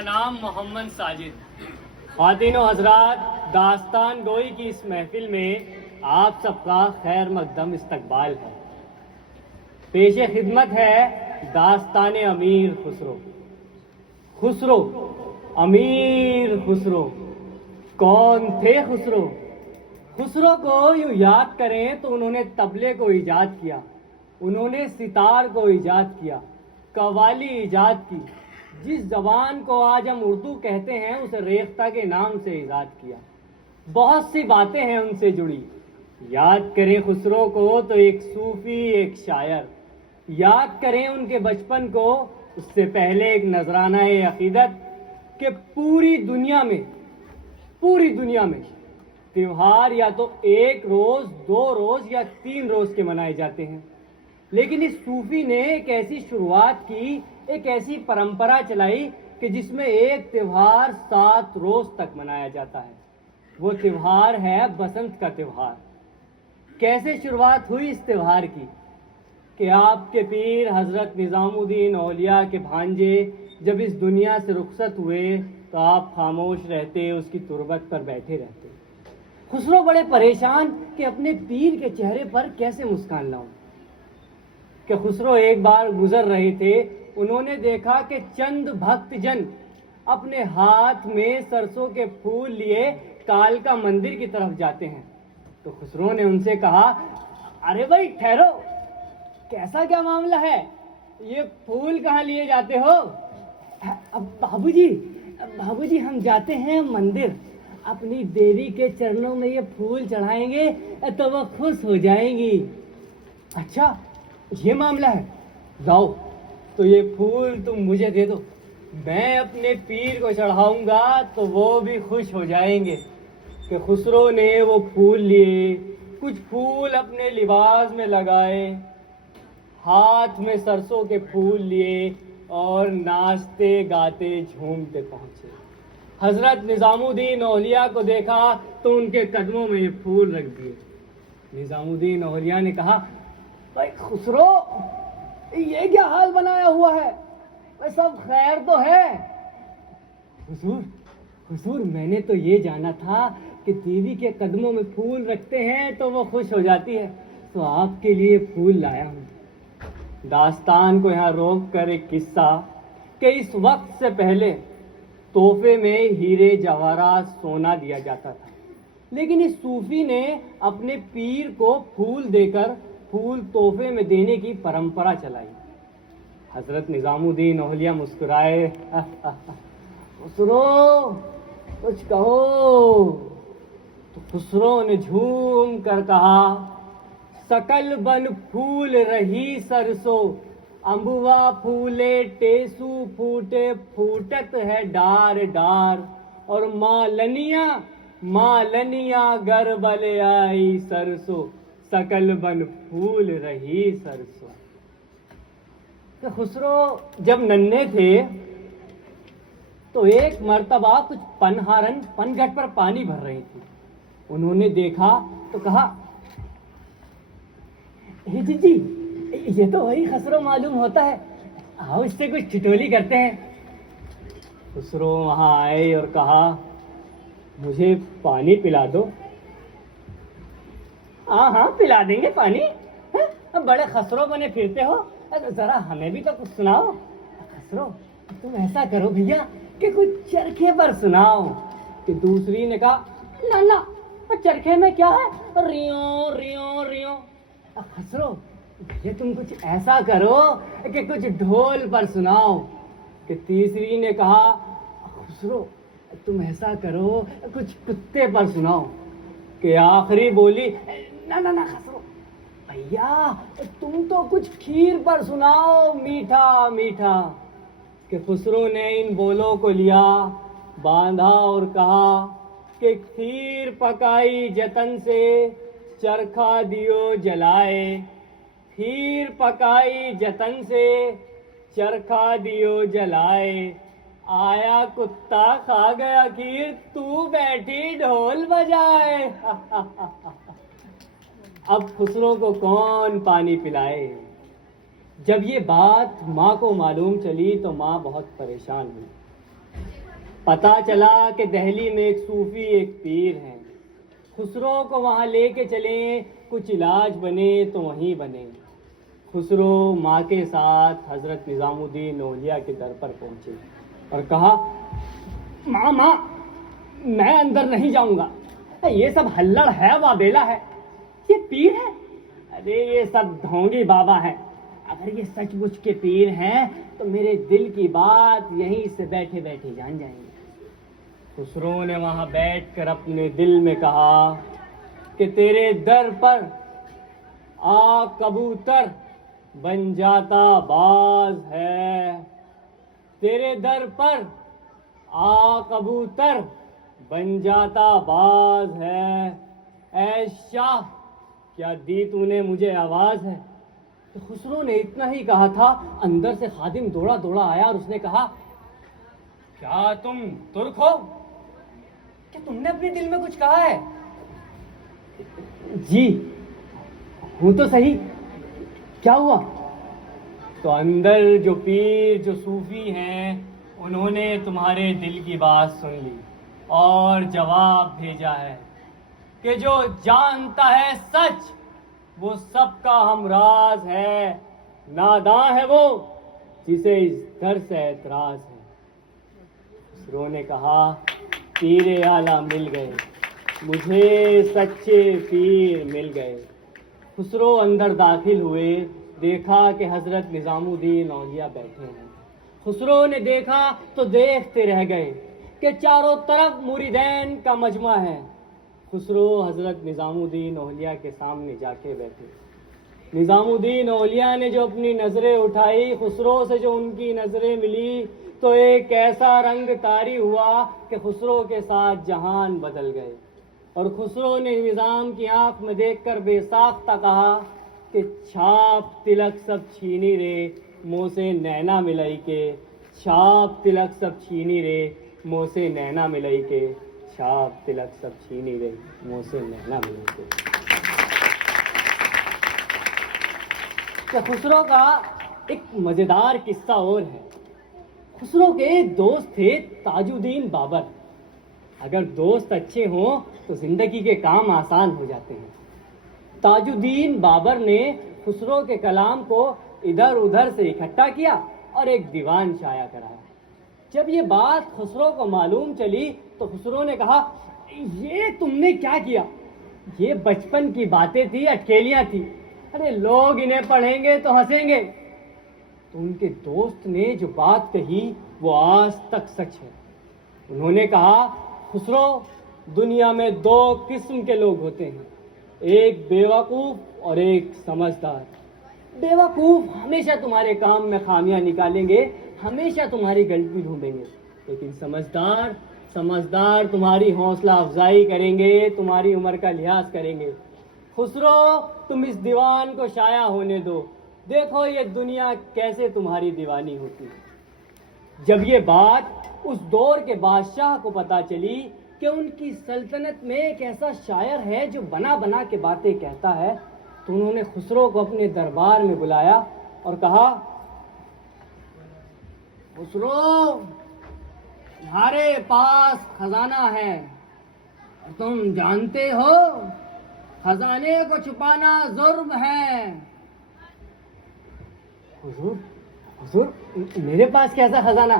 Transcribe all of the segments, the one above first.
میرا نام محمد ساجد۔ خواتین و حضرات، داستان گوئی کی اس محفل میں آپ سب کا خیر مقدم استقبال ہے۔ پیش خدمت ہے داستان امیر خسرو۔ خسرو، امیر خسرو، کون تھے خسرو؟ خسرو کو یوں یاد کریں تو انہوں نے طبلے کو ایجاد کیا، انہوں نے ستار کو ایجاد کیا، قوالی ایجاد کی۔ جس زبان کو آج ہم اردو کہتے ہیں اسے ریختہ کے نام سے ایجاد کیا۔ بہت سی باتیں ہیں ان سے جڑی۔ یاد کریں خسرو کو تو ایک صوفی، ایک شاعر۔ یاد کریں ان کے بچپن کو، اس سے پہلے ایک نذرانہ عقیدت کہ پوری دنیا میں تہوار یا تو ایک روز، 2 روز یا 3 روز کے منائے جاتے ہیں، لیکن اس صوفی نے ایک ایسی شروعات کی، ایک ایسی پرمپرا چلائی کہ جس میں ایک تہوار 7 روز تک منایا جاتا ہے۔ وہ تہوار ہے بسنت کا تہوار۔ کیسے شروعات ہوئی اس تہوار کی کہ آپ کے پیر حضرت نظام الدین اولیاء کے بھانجے جب اس دنیا سے رخصت ہوئے تو آپ خاموش رہتے، اس کی تربت پر بیٹھے رہتے۔ خسرو بڑے پریشان کہ اپنے پیر کے چہرے پر کیسے مسکان لاؤں۔ کہ خسرو ایک بار گزر رہے تھے، انہوں نے دیکھا کہ چند بھکت جن اپنے ہاتھ میں سرسوں کے پھول لیے کالکا مندر کی طرف جاتے ہیں۔ تو خسرو نے ان سے کہا، ارے بھائی ٹھہرو، کیسا کیا معاملہ ہے؟ یہ پھول کہاں لیے جاتے ہو؟ بابو جی ہم جاتے ہیں مندر، اپنی دیوی کے چرنوں میں یہ پھول چڑھائیں گے تو وہ خوش ہو جائیں گی۔ اچھا یہ معاملہ ہے، لاؤ تو یہ پھول تم مجھے دے دو، میں اپنے پیر کو چڑھاؤں گا تو وہ بھی خوش ہو جائیں گے۔ کہ خسرو نے وہ پھول لیے، کچھ پھول اپنے لباس میں لگائے، ہاتھ میں سرسوں کے پھول لیے اور ناچتے گاتے جھومتے پہنچے۔ حضرت نظام الدین اولیاء کو دیکھا تو ان کے قدموں میں یہ پھول رکھ دیے۔ نظام الدین اولیاء نے کہا، بھائی خسرو یہ کیا حال بنایا ہوا ہے؟ سب خیر تو ہے؟ حضور میں نے تو یہ جانا تھا کہ دیوی کے قدموں میں پھول رکھتے ہیں تو وہ خوش ہو جاتی ہے، تو آپ کے لیے پھول لایا ہوں۔ داستان کو یہاں روک کر ایک قصہ کہ اس وقت سے پہلے تحفے میں ہیرے جواہرات سونا دیا جاتا تھا، لیکن اس صوفی نے اپنے پیر کو پھول دے کر پھول تحفے میں دینے کی پرمپرا چلائی۔ حضرت نظام الدین اولیاء مسکرائے، خسرو کچھ کہو؟ تو خسرو نے جھوم کر کہا، سکل بن پھول رہی سرسو، امبوا پھولے ٹیسو پھوٹے، پھوٹت ہے ڈار ڈار، اور ماں لنیا گر بلے آئی سرسو، سکل بن پھول رہی سرسو۔ کہ خسرو جب ننھے تھے تو ایک مرتبہ کچھ پنہارن پن گھٹ پر پانی بھر رہی تھی۔ انہوں نے دیکھا تو کہا، جی یہ تو وہی خسرو معلوم ہوتا ہے، آؤ اس سے کچھ ٹھٹولی کرتے ہیں۔ خسرو وہاں آئے اور کہا، مجھے پانی پلا دو۔ ہاں پلا دیں گے پانی، بڑے خسرو بنے پھرتے ہو، ذرا ہمیں بھی تو کچھ سناؤ۔ خسرو تم ایسا کرو بھیا کہ کچھ چرخے پر سناؤ۔ کہ دوسری نے کہا، نا چرخے میں کیا ہے، ریوں ریوں ریوں۔ خسرو بھیا تم کچھ ایسا کرو کہ کچھ ڈھول پر سناؤ۔ کہ تیسری نے کہا، خسرو تم ایسا کرو کچھ کتے پر سناؤ۔ کہ آخری بولی، نا خسرو بھیا تم تو کچھ کھیر پر سناؤ، میٹھا میٹھا۔ کہ خسرو نے ان بولوں کو لیا، باندھا اور کہا کہ کھیر پکائی جتن سے، چرخا دیو جلائے، کھیر پکائی جتن سے، چرخا دیو جلائے، آیا کتا کھا گیا کھیر، تو بیٹھی ڈھول بجائے۔ اب خسرو کو کون پانی پلائے؟ جب یہ بات ماں کو معلوم چلی تو ماں بہت پریشان ہوئی۔ پتا چلا کہ دہلی میں ایک صوفی ایک پیر ہیں. خسرو کو وہاں لے کے چلیں, کچھ علاج بنے تو وہیں بنے. خسرو ماں کے ساتھ حضرت نظام الدین اولیاء کے در پر پہنچے اور کہا, ماں ماں میں اندر نہیں جاؤں گا, یہ سب ہلڑ ہے وابیلا ہے, یہ پیر ہے, ارے یہ سب ڈھونگی بابا ہے, اگر یہ سچ مچ کے پیر ہیں تو میرے دل کی بات یہیں سے بیٹھے بیٹھے جان جائیں گے. خسرو نے وہاں بیٹھ کر اپنے دل میں کہا کہ تیرے در پر آ کبوتر بن جاتا باز ہے, تیرے در پر آ کبوتر بن جاتا باز ہے, اے شاہ کیا دی تو نے مجھے آواز ہے. تو خسرو نے اتنا ہی کہا تھا, اندر سے خادم دوڑا دوڑا آیا اور اس نے کہا, کیا تم ترک ہو, کیا تم نے اپنے دل میں کچھ کہا ہے؟ جی ہوں تو صحیح, کیا ہوا؟ تو اندر جو پیر جو صوفی ہیں انہوں نے تمہارے دل کی بات سن لی اور جواب بھیجا ہے کہ جو جانتا ہے سچ وہ سب کا ہمراز ہے, ناداں ہے وہ جسے اس در سے اعتراض ہے. خسرو نے کہا, پیر اعلیٰ مل گئے, مجھے سچے پیر مل گئے. خسرو اندر داخل ہوئے, دیکھا کہ حضرت نظام الدین اولیاء بیٹھے ہیں. خسرو نے دیکھا تو دیکھتے رہ گئے کہ چاروں طرف مریدین کا مجمع ہے. خسرو حضرت نظام الدین اولیاء کے سامنے جا کے بیٹھے. نظام الدین اولیاء نے جو اپنی نظریں اٹھائی, خسرو سے جو ان کی نظریں ملی تو ایک ایسا رنگ طاری ہوا کہ خسرو کے ساتھ جہان بدل گئے. اور خسرو نے نظام کی آنکھ میں دیکھ کر بے ساختہ کہا کہ چھاپ تلک سب چھینی رے منہ سے نینا ملائی کے, چھاپ تلک سب چھینی رے منہ سے نینا ملائی کے, چھاپ تلک سب چھینی رے منہ سے نینا ملائی کے. خسرو کا ایک مزیدار قصہ اور ہے. خسرو کے ایک دوست تھے تاج الدین بابر. اگر دوست اچھے ہوں تو زندگی کے کام آسان ہو جاتے ہیں. تاج الدین بابر نے خسرو کے کلام کو ادھر ادھر سے اکٹھا کیا اور ایک دیوان شائع کرایا. جب یہ بات خسرو کو معلوم چلی تو خسرو نے کہا, یہ تم نے کیا کیا؟ یہ بچپن کی باتیں تھی, اٹکیلیاں تھی, ارے لوگ انہیں پڑھیں گے تو ہنسیں گے. تو ان کے دوست نے جو بات کہی وہ آج تک سچ ہے. انہوں نے کہا, خسرو دنیا میں دو قسم کے لوگ ہوتے ہیں, ایک بیوقوف اور ایک سمجھدار. بیوقوف ہمیشہ تمہارے کام میں خامیاں نکالیں گے, ہمیشہ تمہاری غلطی ڈھونڈیں گے, لیکن سمجھدار تمہاری حوصلہ افزائی کریں گے, تمہاری عمر کا لحاظ کریں گے. خسرو تم اس دیوان کو شائع ہونے دو, دیکھو یہ دنیا کیسے تمہاری دیوانی ہوتی ہے. جب یہ بات اس دور کے بادشاہ کو پتا چلی کہ ان کی سلطنت میں ایک ایسا شاعر ہے جو بنا بنا کے باتیں کہتا ہے, تو انہوں نے خسرو کو اپنے دربار میں بلایا اور کہا, خسرو تمہارے پاس خزانہ ہے اور تم جانتے ہو خزانے کو چھپانا جرم ہے. حضور میرے پاس کیسا خزانہ,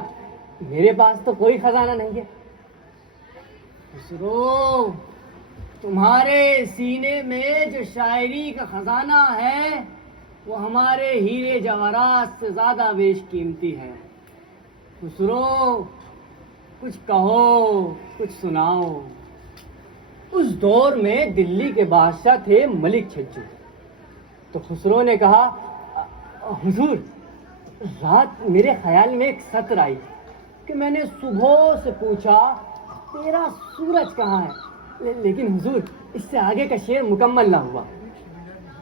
میرے پاس تو کوئی خزانہ نہیں ہے. خسرو تمہارے سینے میں جو شاعری کا خزانہ ہے وہ ہمارے ہیرے جواہرات سے زیادہ بیش قیمتی ہے. خسرو کچھ کہو, کچھ سناؤ. اس دور میں دلی کے بادشاہ تھے ملک چھجو. تو خسرو نے کہا, حضور رات میرے خیال میں ایک سطر آئی کہ میں نے صبح سے پوچھا تیرا سورج کہاں ہے, لیکن حضور اس سے آگے کا شعر مکمل نہ ہوا.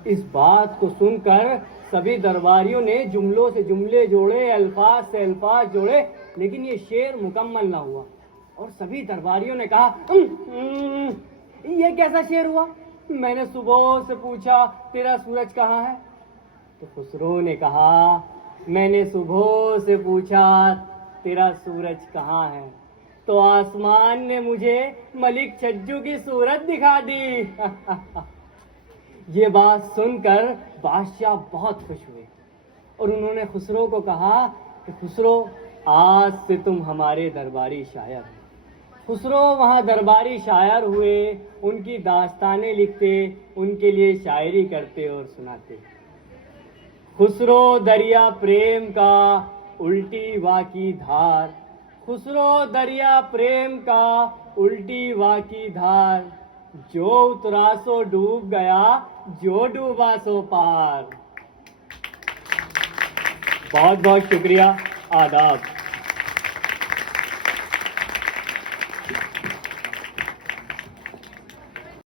اس بات کو سن کر سبھی درباریوں نے جملوں سے جملے جوڑے, الفاظ سے الفاظ جوڑے, لیکن یہ شعر مکمل نہ ہوا. اور سبھی درباریوں نے کہا, یہ کیسا شعر ہوا, میں نے صبح سے پوچھا تیرا سورج کہاں ہے. تو خسرو نے کہا, میں نے صبح سے پوچھا تیرا سورج کہاں ہے, تو آسمان نے مجھے ملک چھجو کی صورت دکھا دی۔ یہ بات سن کر بادشاہ بہت خوش ہوئے اور انہوں نے خسرو کو کہا کہ خسرو، آج سے تم ہمارے درباری شاعر ہو۔ خسرو وہاں درباری شاعر ہوئے، ان کی داستانیں لکھتے، ان کے لیے شاعری کرتے اور سناتے۔ خسرو دریا پریم کا الٹی وا کی دھار، خسرو دریا پریم کا الٹی وا کی دھار، جو اترا سو ڈوب گیا، جو ڈوبا سو پار۔ بہت بہت شکریہ، آداب۔